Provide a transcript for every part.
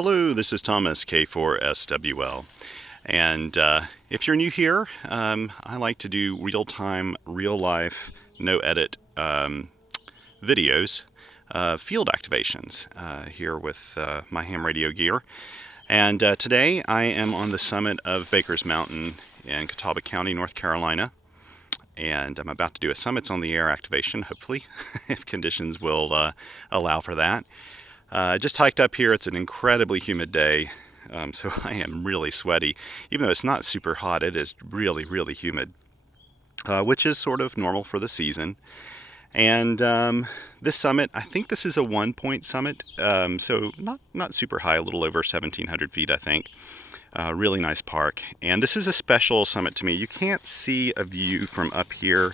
Hello, this is Thomas K4SWL, and if you're new here, I like to do real-time, real-life, no-edit videos, field activations here with my ham radio gear. And today I am on the summit of Baker's Mountain in Catawba County, North Carolina, and I'm about to do a Summits on the Air activation, hopefully, if conditions will allow for that. I just hiked up here. It's an incredibly humid day, so I am really sweaty. Even though it's not super hot, it is really, really humid, which is sort of normal for the season. And this summit, I think this is a 1-point summit, so not super high, a little over 1,700 feet, I think. Really nice park. And this is a special summit to me. You can't see a view from up here.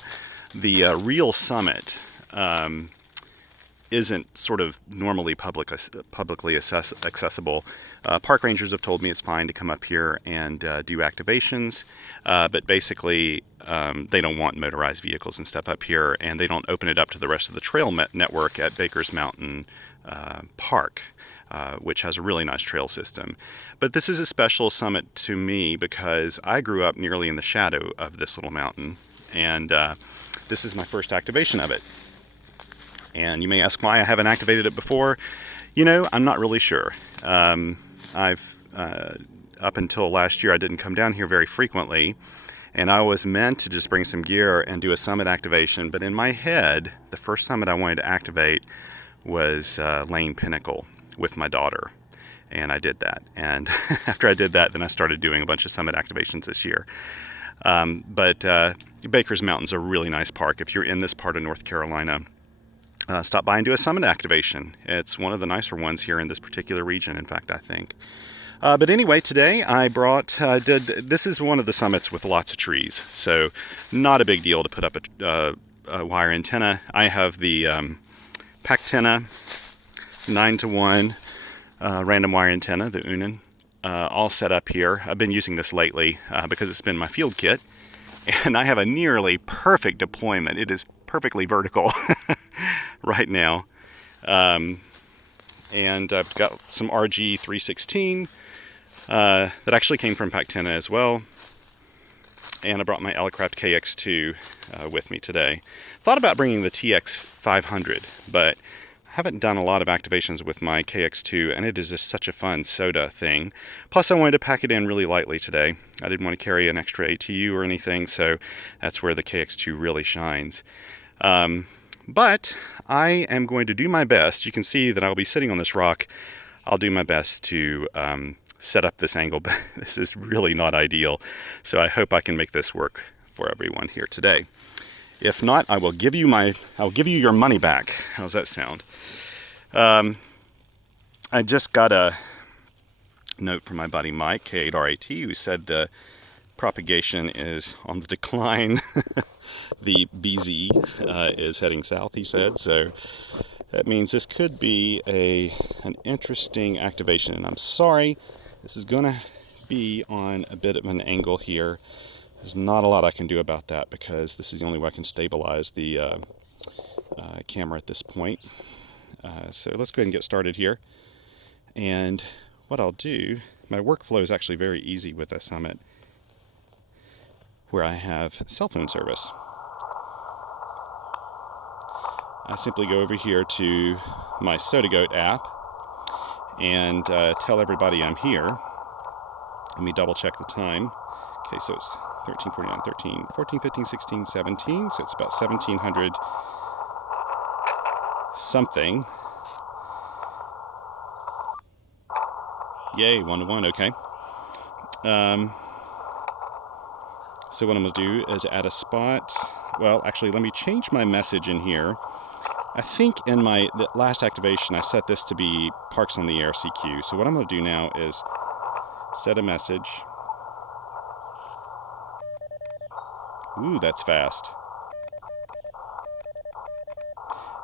The real summit isn't sort of normally publicly accessible. Park rangers have told me it's fine to come up here and do activations, but basically they don't want motorized vehicles and stuff up here, and they don't open it up to the rest of the trail network at Baker's Mountain Park, which has a really nice trail system. But this is a special summit to me because I grew up nearly in the shadow of this little mountain, and this is my first activation of it. And you may ask why I haven't activated it before. You know, I'm not really sure. I've up until last year, I didn't come down here very frequently, and I was meant to just bring some gear and do a summit activation. But in my head, the first summit I wanted to activate was Lane Pinnacle with my daughter, and I did that. And after I did that, then I started doing a bunch of summit activations this year. But Baker's Mountain's a really nice park. If you're in this part of North Carolina, stop by and do a summit activation. It's one of the nicer ones here in this particular region, in fact, I think. But anyway, today I brought, this is one of the summits with lots of trees, so not a big deal to put up a wire antenna. I have the PackTenna 9-to-1 random wire antenna, the Unan, all set up here. I've been using this lately because it's been my field kit, and I have a nearly perfect deployment. It is perfectly vertical right now. And I've got some RG316 that actually came from PackTenna as well. And I brought my Elecraft KX2 with me today. Thought about bringing the TX500, but I haven't done a lot of activations with my KX2, and it is just such a fun soda thing. Plus, I wanted to pack it in really lightly today. I didn't want to carry an extra ATU or anything, so that's where the KX2 really shines. But I am going to do my best. You can see that I'll be sitting on this rock. I'll do my best to set up this angle, but this is really not ideal. So I hope I can make this work for everyone here today. If not, I'll give you your money back. How's that sound? I just got a note from my buddy Mike, K8RAT, who said the propagation is on the decline. The BZ is heading south, he said, so that means this could be an interesting activation. And I'm sorry, this is going to be on a bit of an angle here. There's not a lot I can do about that because this is the only way I can stabilize the camera at this point. So let's go ahead and get started here. And what I'll do, my workflow is actually very easy with a summit where I have cell phone service. I simply go over here to my SodaGoat app and tell everybody I'm here. Let me double check the time. Okay, so it's 13:49, 13, 14, 15, 16, 17, so it's about 1700 something. Yay, 1-to-1, okay. So what I'm going to do is add a spot. Well, actually, let me change my message in here. I think in the last activation, I set this to be Parks on the Air CQ. So what I'm going to do now is set a message. Ooh, that's fast.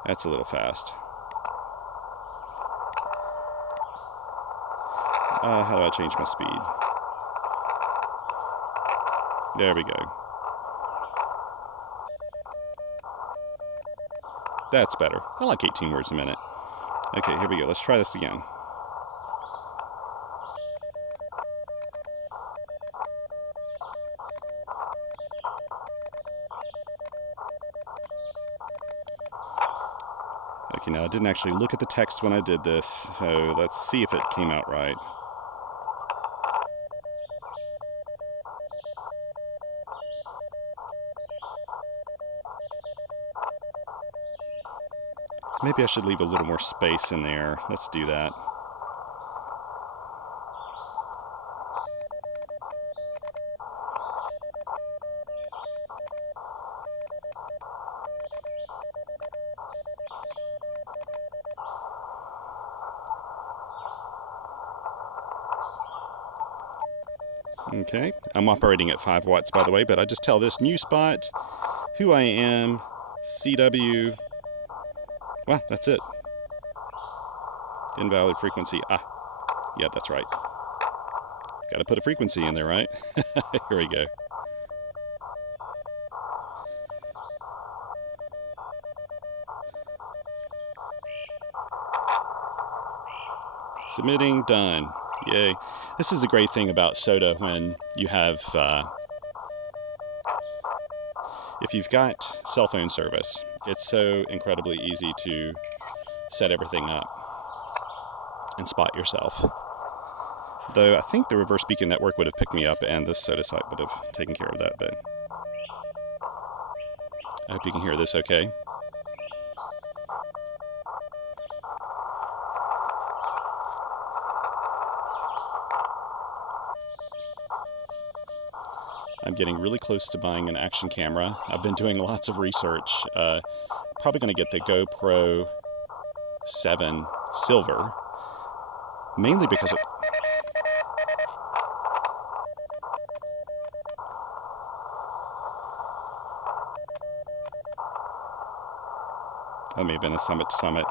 That's a little fast. How do I change my speed? There we go. That's better. I like 18 words a minute. Okay, here we go. Let's try this again. Okay, now I didn't actually look at the text when I did this, so let's see if it came out right. Maybe I should leave a little more space in there. Let's do that. Okay, I'm operating at 5 watts, by the way, but I just tell this new spot who I am, CW. Well, that's it. Invalid frequency. Ah, yeah, that's right. Got to put a frequency in there, right? Here we go. Submitting, done. Yay. This is the great thing about SOTA when you have, if you've got cell phone service, it's so incredibly easy to set everything up and spot yourself. Though I think the reverse beacon network would have picked me up and the SOTA site would have taken care of that, but I hope you can hear this okay. I'm getting really close to buying an action camera. I've been doing lots of research. Probably going to get the GoPro 7 Silver, mainly because that may have been a summit to summit.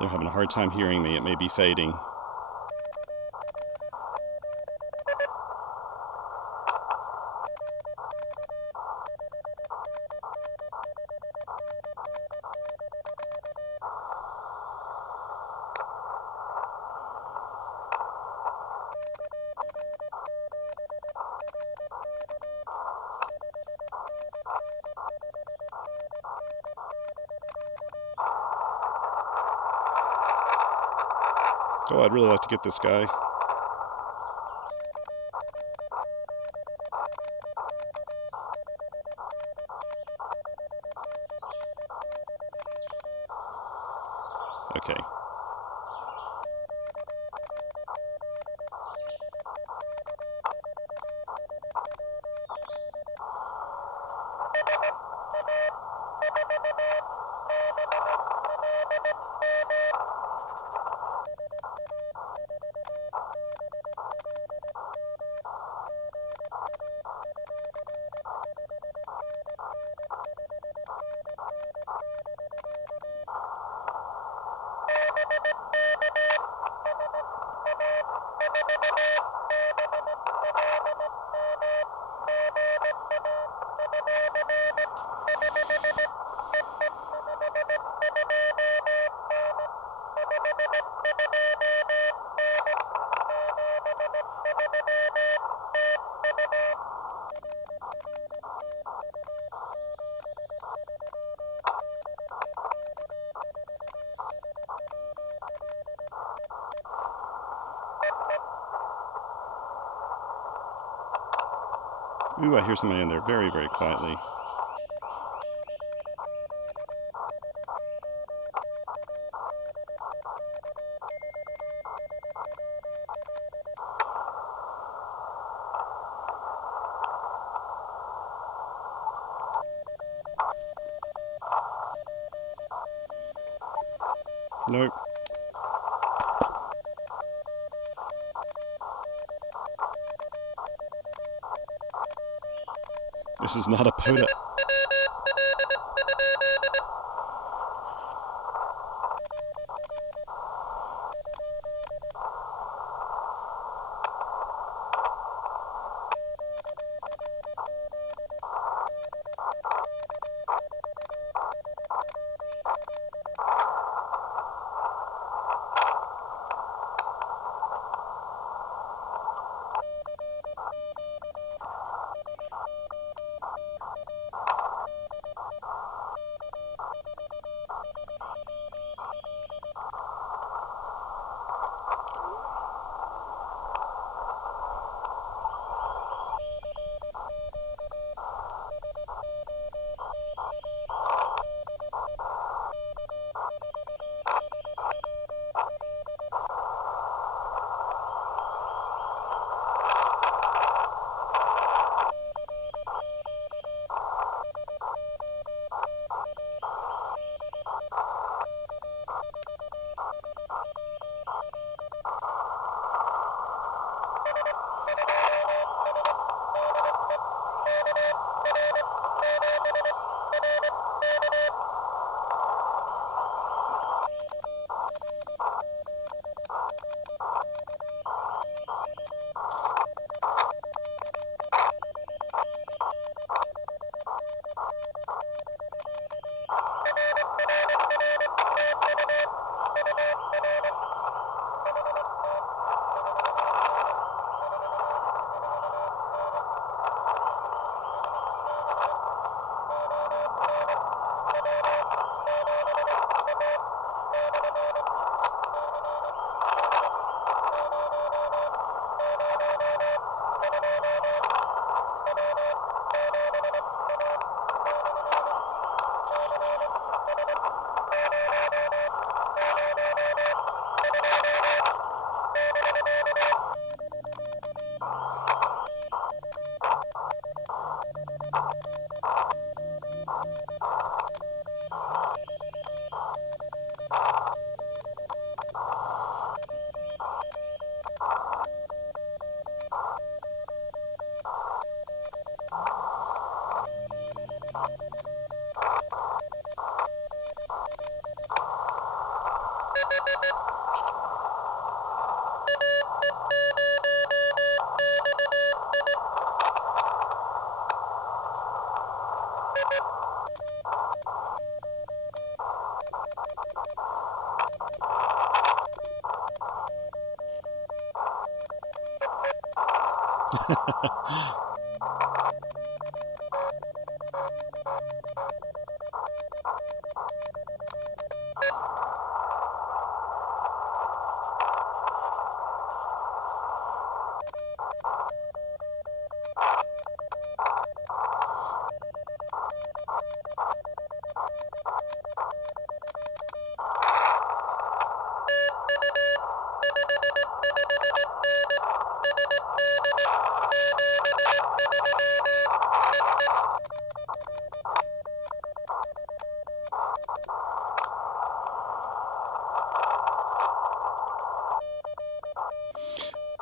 They're having a hard time hearing me. It may be fading. Oh, I'd really like to get this guy. Okay. Ooh, I hear somebody in there very, very quietly. Nope. This is not a POTA.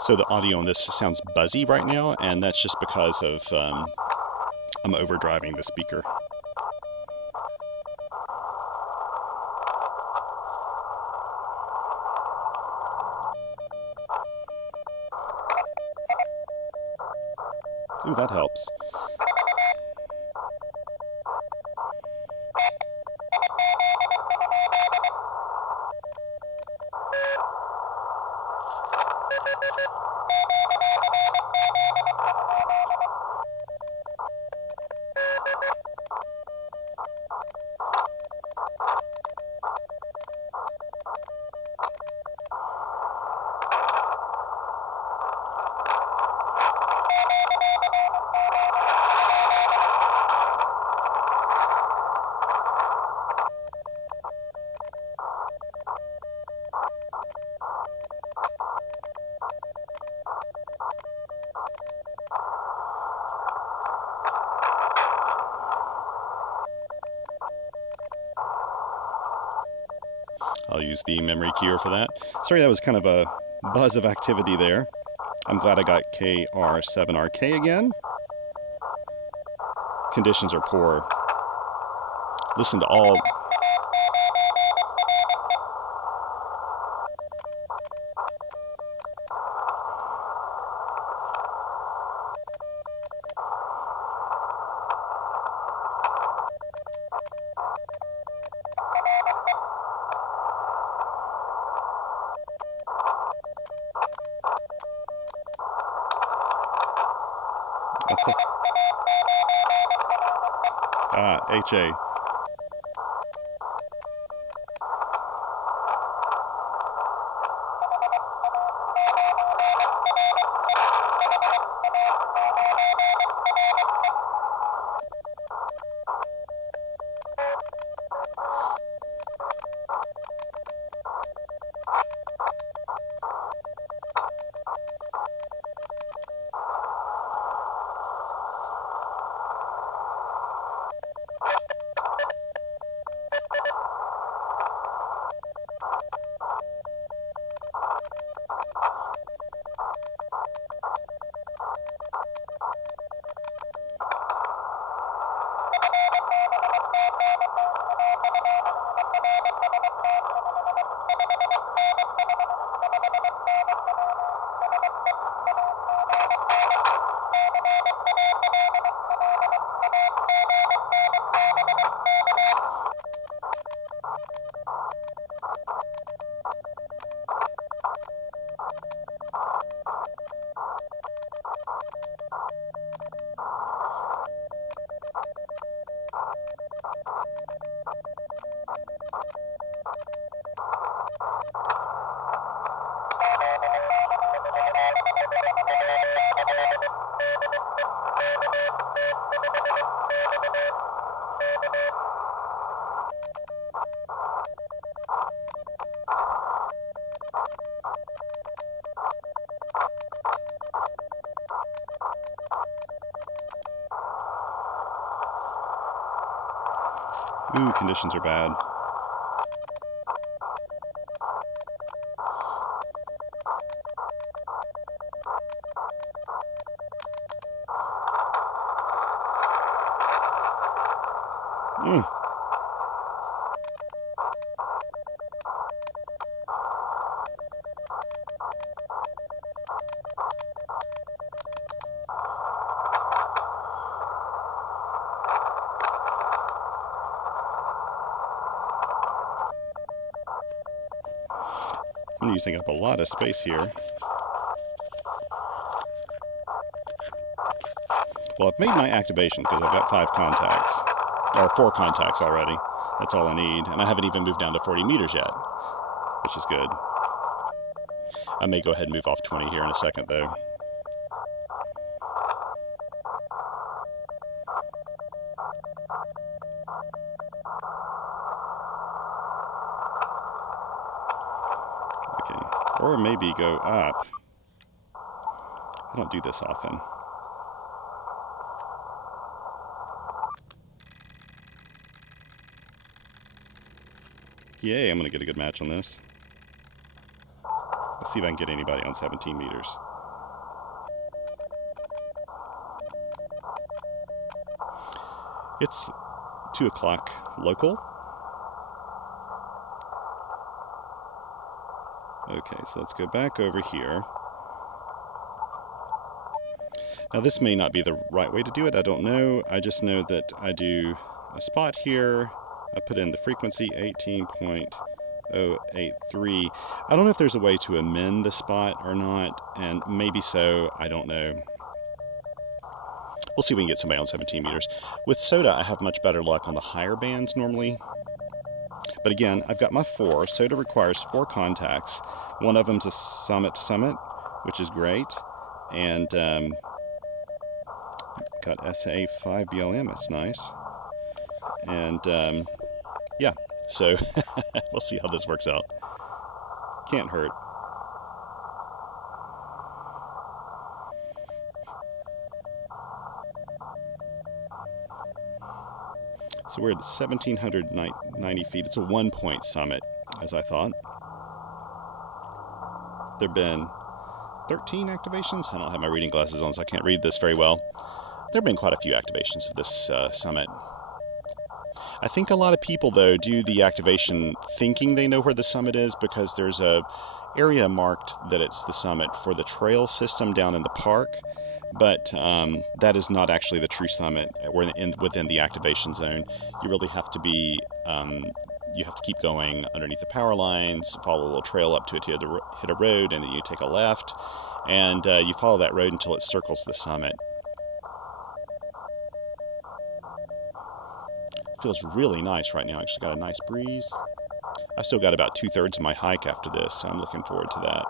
So the audio on this sounds buzzy right now, and that's just because of I'm overdriving the speaker. Ooh, that helps. I'll use the memory keyer for that. Sorry, that was kind of a buzz of activity there. I'm glad I got KR7RK again. Conditions are poor. Listen to all... HA. Ooh, conditions are bad. I'm using up a lot of space here. Well, I've made my activation because I've got 5 contacts. Or 4 contacts already. That's all I need. And I haven't even moved down to 40 meters yet, which is good. I may go ahead and move off 20 here in a second, though. Okay. Or maybe go up. I don't do this often. Yay, I'm going to get a good match on this. Let's see if I can get anybody on 17 meters. It's 2 o'clock local. Okay, so let's go back over here. Now this may not be the right way to do it, I don't know. I just know that I do a spot here. I put in the frequency 18.083. I don't know if there's a way to amend the spot or not, and maybe so, I don't know. We'll see if we can get somebody on 17 meters. With Soda, I have much better luck on the higher bands normally. But again, I've got my 4. Soda requires 4 contacts. One of them's a summit to summit, which is great. And got SA5 BLM, that's nice. And yeah, so we'll see how this works out. Can't hurt. So we're at 1,790 feet. It's a 1-point summit. as I thought. There have been 13 activations. I don't have my reading glasses on, so I can't read this very well. There have been quite a few activations of this summit. I think a lot of people, though, do the activation thinking they know where the summit is, because there's a area marked that it's the summit for the trail system down in the park, but that is not actually the true summit within the activation zone. You really have to be, you have to keep going underneath the power lines, follow a little trail up to it to hit a road, and then you take a left, and you follow that road until it circles the summit. Feels really nice right now. Actually got a nice breeze. I've still got about 2/3 of my hike after this, so I'm looking forward to that.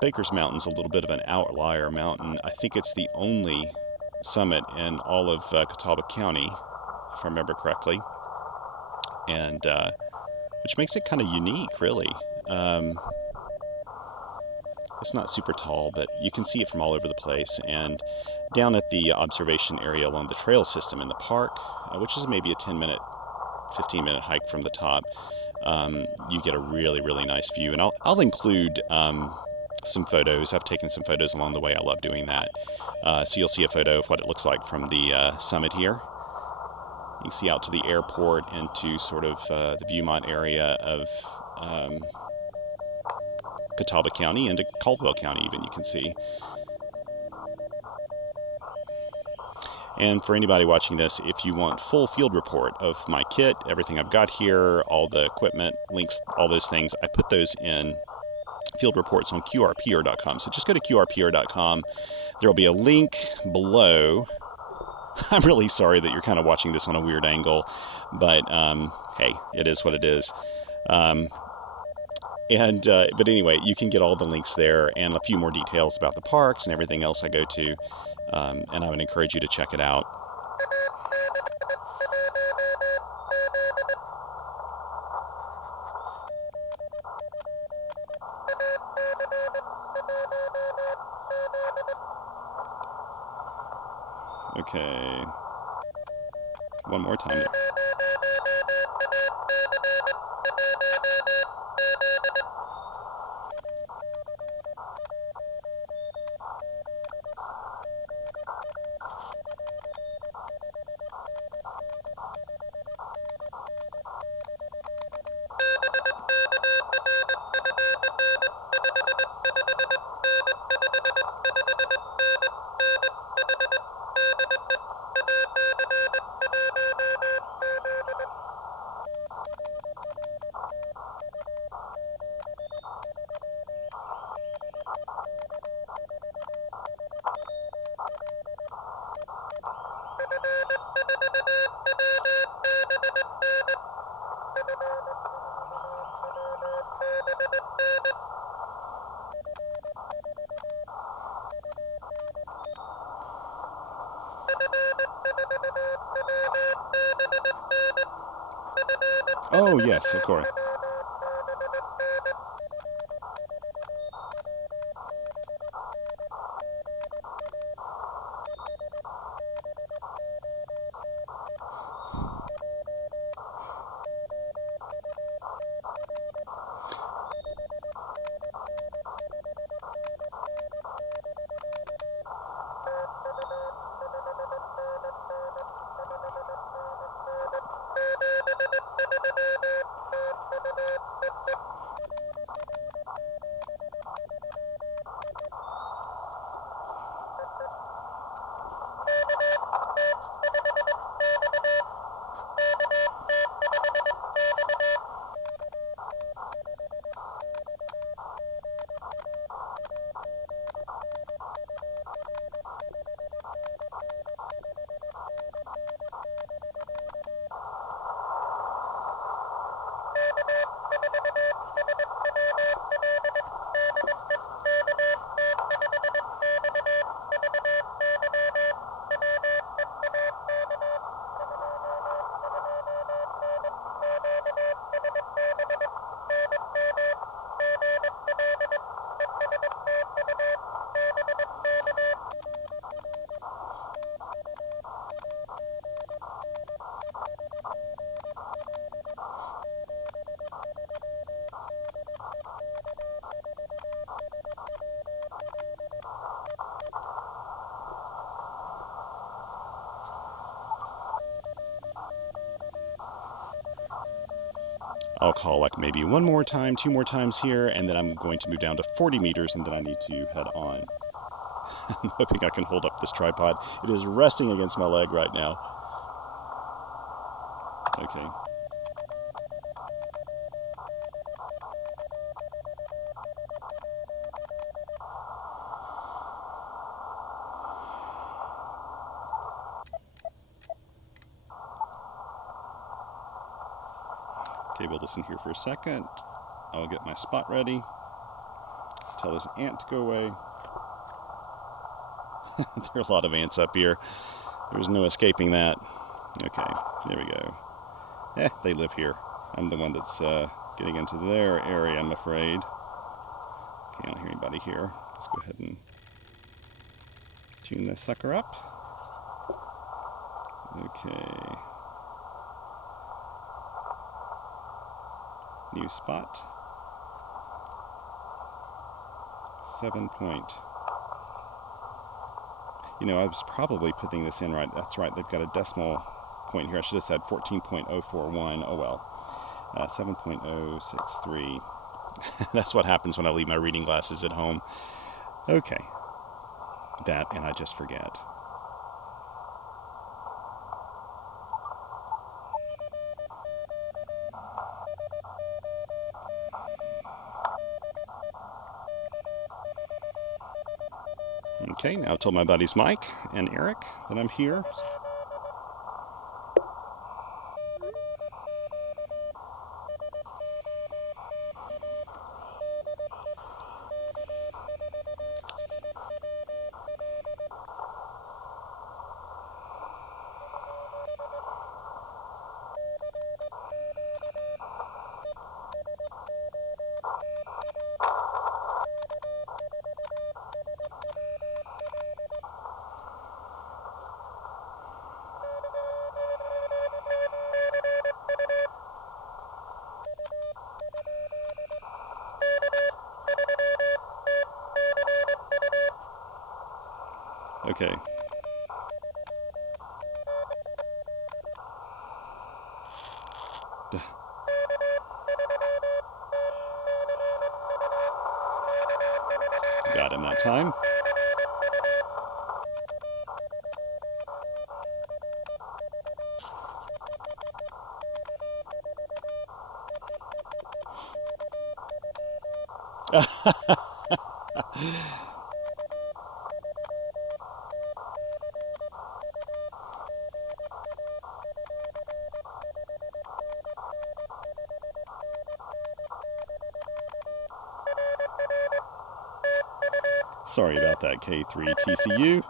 Baker's Mountain's a little bit of an outlier mountain. I think it's the only summit in all of Catawba County, if I remember correctly, and which makes it kind of unique, really. It's not super tall, but you can see it from all over the place. And down at the observation area along the trail system in the park, which is maybe a 10-minute, 15-minute hike from the top, you get a really, really nice view. And I'll include some photos. I've taken some photos along the way. I love doing that. So you'll see a photo of what it looks like from the summit here. You see out to the airport and to sort of the Viewmont area of Catawba County, into Caldwell County even, you can see. And for anybody watching this, if you want full field report of my kit, everything I've got here, all the equipment, links, all those things, I put those in field reports on qrpr.com. So just go to qrpr.com. There will be a link below. I'm really sorry that you're kind of watching this on a weird angle, but hey, it is what it is. But anyway, you can get all the links there and a few more details about the parks and everything else I go to, and I would encourage you to check it out. Okay, one more time. Oh, yes, of course. I'll call like maybe one more time, 2 more times here, and then I'm going to move down to 40 meters, and then I need to head on. I'm hoping I can hold up this tripod. It is resting against my leg right now. Okay. Okay, we'll listen here for a second. I'll get my spot ready. Tell this ant to go away. There are a lot of ants up here. There's no escaping that. Okay, there we go. They live here. I'm the one that's getting into their area, I'm afraid. Okay, I don't hear anybody here. Let's go ahead and tune this sucker up. Okay. New spot. 7 point. You know, I was probably putting this in right. That's right, they've got a decimal point here. I should have said 14.041. Oh well. 7.063. That's what happens when I leave my reading glasses at home. Okay. That, and I just forget. Okay, now tell my buddies Mike and Eric that I'm here. Okay. Got him that time. Sorry about that, K3 TCU.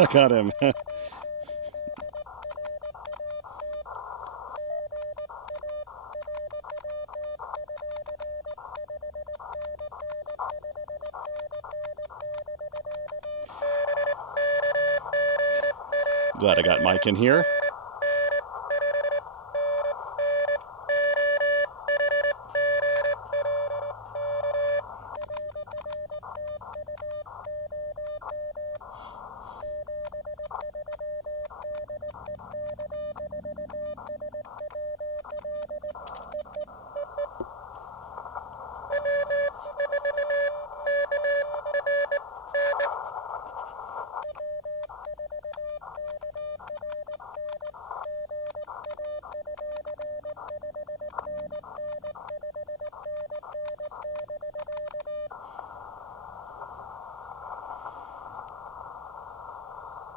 I got him. Glad I got Mike in here.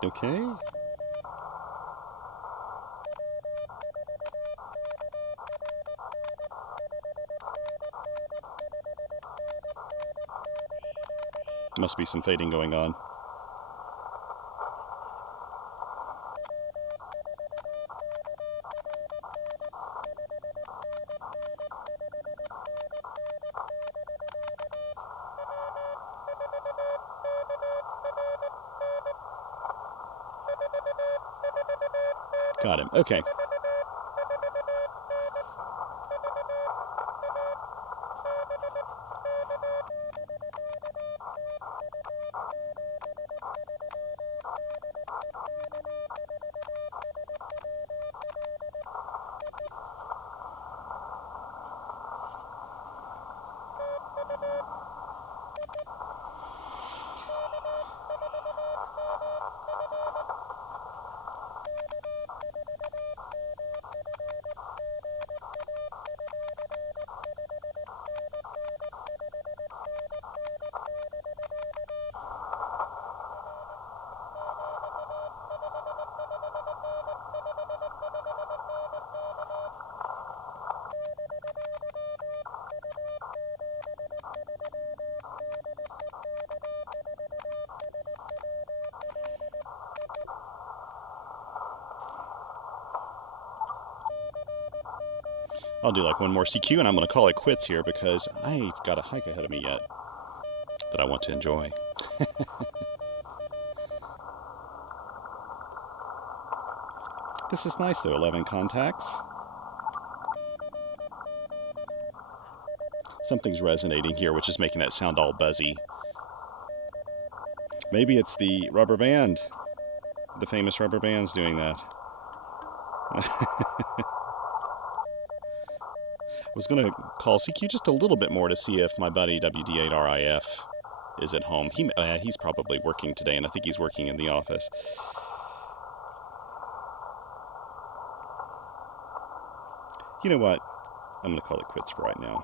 Okay. Must be some fading going on. Got him. Okay. I'll do like one more CQ and I'm going to call it quits here because I've got a hike ahead of me yet that I want to enjoy. This is nice though, 11 contacts. Something's resonating here, which is making that sound all buzzy. Maybe it's the rubber band. The famous rubber band's doing that. I was going to call CQ just a little bit more to see if my buddy WD8RIF is at home. He's probably working today, and I think he's working in the office. You know what? I'm going to call it quits for right now.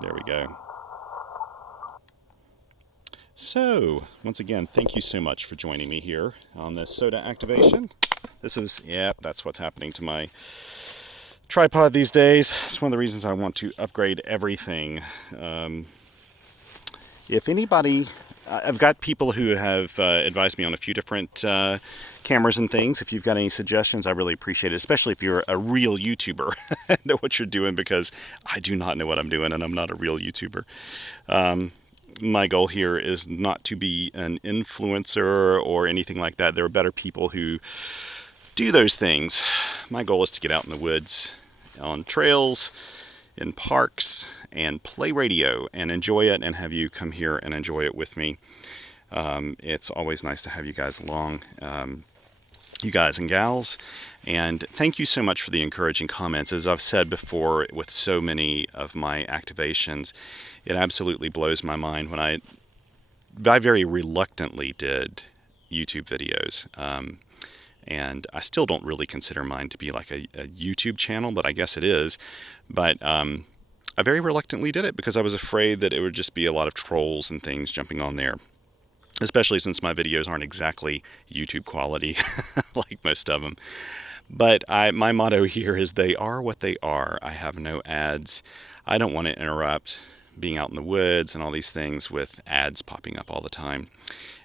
There we go. So, once again, thank you so much for joining me here on this soda activation. This is, that's what's happening to my tripod these days. It's one of the reasons I want to upgrade everything. If anybody, I've got people who have advised me on a few different cameras and things. If you've got any suggestions, I really appreciate it, especially if you're a real YouTuber. Know what you're doing, because I do not know what I'm doing and I'm not a real YouTuber. My goal here is not to be an influencer or anything like that. There are better people who do those things. My goal is to get out in the woods, on trails, in parks, and play radio and enjoy it, and have you come here and enjoy it with me. It's always nice to have you guys along, you guys and gals. And thank you so much for the encouraging comments. As I've said before, with so many of my activations, it absolutely blows my mind when I very reluctantly did YouTube videos. And I still don't really consider mine to be like a YouTube channel, but I guess it is. But I very reluctantly did it because I was afraid that it would just be a lot of trolls and things jumping on there, especially since my videos aren't exactly YouTube quality like most of them. But my motto here is they are what they are. I have no ads. I don't want to interrupt being out in the woods and all these things with ads popping up all the time.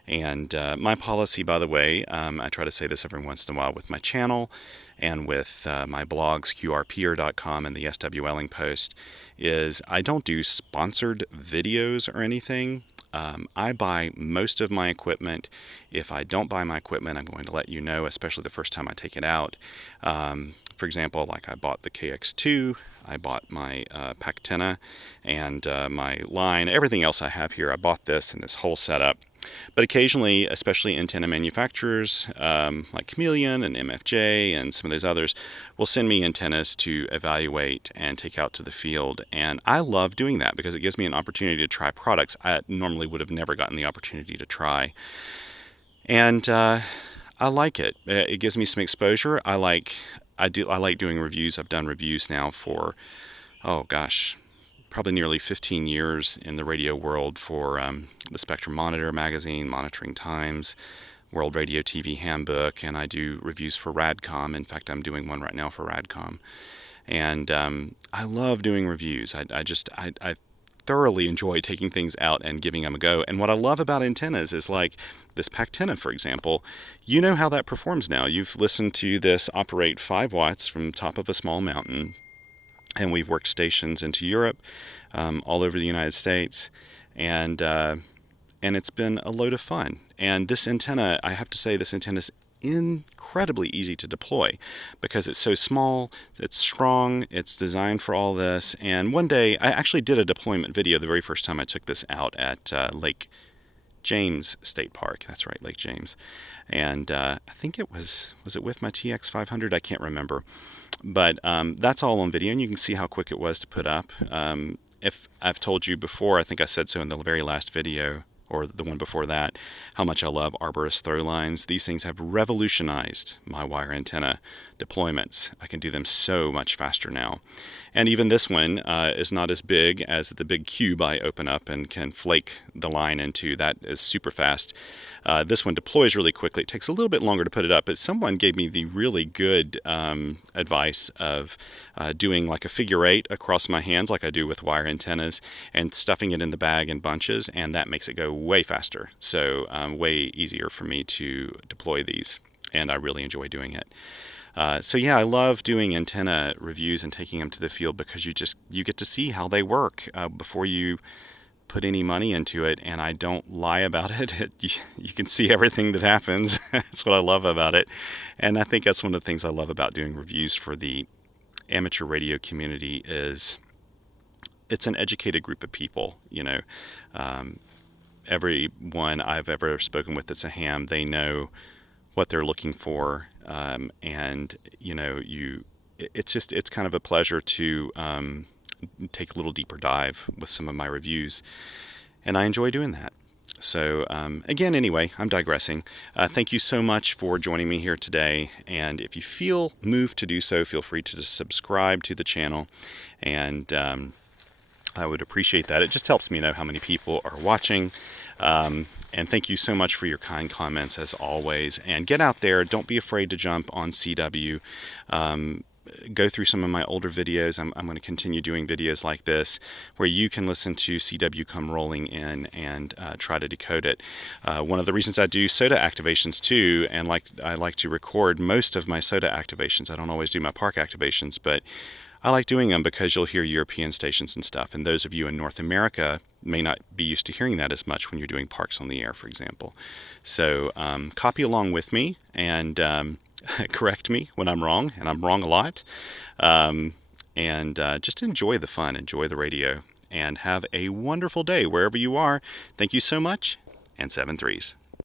And my policy, by the way, I try to say this every once in a while with my channel and with my blogs, qrpeer.com and the SWLing Post, is I don't do sponsored videos or anything. I buy most of my equipment. If I don't buy my equipment, I'm going to let you know, especially the first time I take it out. For example, like I bought the KX2, I bought my PackTenna and my line, everything else I have here. I bought this and this whole setup. But occasionally, especially antenna manufacturers like Chameleon and MFJ and some of those others will send me antennas to evaluate and take out to the field. And I love doing that because it gives me an opportunity to try products I normally would have never gotten the opportunity to try. And I like it. It gives me some exposure. I like I like doing reviews. I've done reviews now for, oh gosh, probably nearly 15 years in the radio world for the Spectrum Monitor magazine, Monitoring Times, World Radio TV Handbook, and I do reviews for Radcom. In fact, I'm doing one right now for Radcom. And I love doing reviews. I thoroughly enjoy taking things out and giving them a go. And what I love about antennas is like this PackTenna, for example. You know how that performs now. You've listened to this operate 5 watts from the top of a small mountain. And we've worked stations into Europe, all over the United States. And it's been a load of fun. And this antenna, I have to say, this antenna is incredibly easy to deploy because it's so small, it's strong, it's designed for all this. And one day, I actually did a deployment video the very first time I took this out at Lake James State Park. That's right, Lake James. And I think it was it with my TX500? I can't remember. But that's all on video, and you can see how quick it was to put up. If I've told you before, I think I said so in the very last video, or the one before that, how much I love arborist throw lines. These things have revolutionized my wire antenna deployments. I can do them so much faster now. And even this one is not as big as the big cube I open up and can flake the line into. That is super fast. This one deploys really quickly. It takes a little bit longer to put it up, but someone gave me the really good advice of doing like a figure 8 across my hands like I do with wire antennas and stuffing it in the bag in bunches, and that makes it go way faster. So way easier for me to deploy these, and I really enjoy doing it. So yeah, I love doing antenna reviews and taking them to the field because you get to see how they work before you put any money into it, and I don't lie about it. You can see everything that happens. That's what I love about it, and I think that's one of the things I love about doing reviews for the amateur radio community is it's an educated group of people. Everyone I've ever spoken with that's a ham, they know what they're looking for, and it's kind of a pleasure to take a little deeper dive with some of my reviews, and I enjoy doing that. So again, anyway, I'm digressing. Thank you so much for joining me here today, and if you feel moved to do so, feel free to just subscribe to the channel, and I would appreciate that. It just helps me know how many people are watching. And thank you so much for your kind comments as always. And get out there. Don't be afraid to jump on CW. Go through some of my older videos. I'm going to continue doing videos like this where you can listen to CW come rolling in and try to decode it. One of the reasons I do SOTA activations too, and I like to record most of my SOTA activations. I don't always do my park activations, but I like doing them because you'll hear European stations and stuff, and those of you in North America may not be used to hearing that as much when you're doing parks on the air, for example. So copy along with me and correct me when I'm wrong, and I'm wrong a lot. And just enjoy the fun, enjoy the radio, and have a wonderful day wherever you are. Thank you so much, and 7 threes.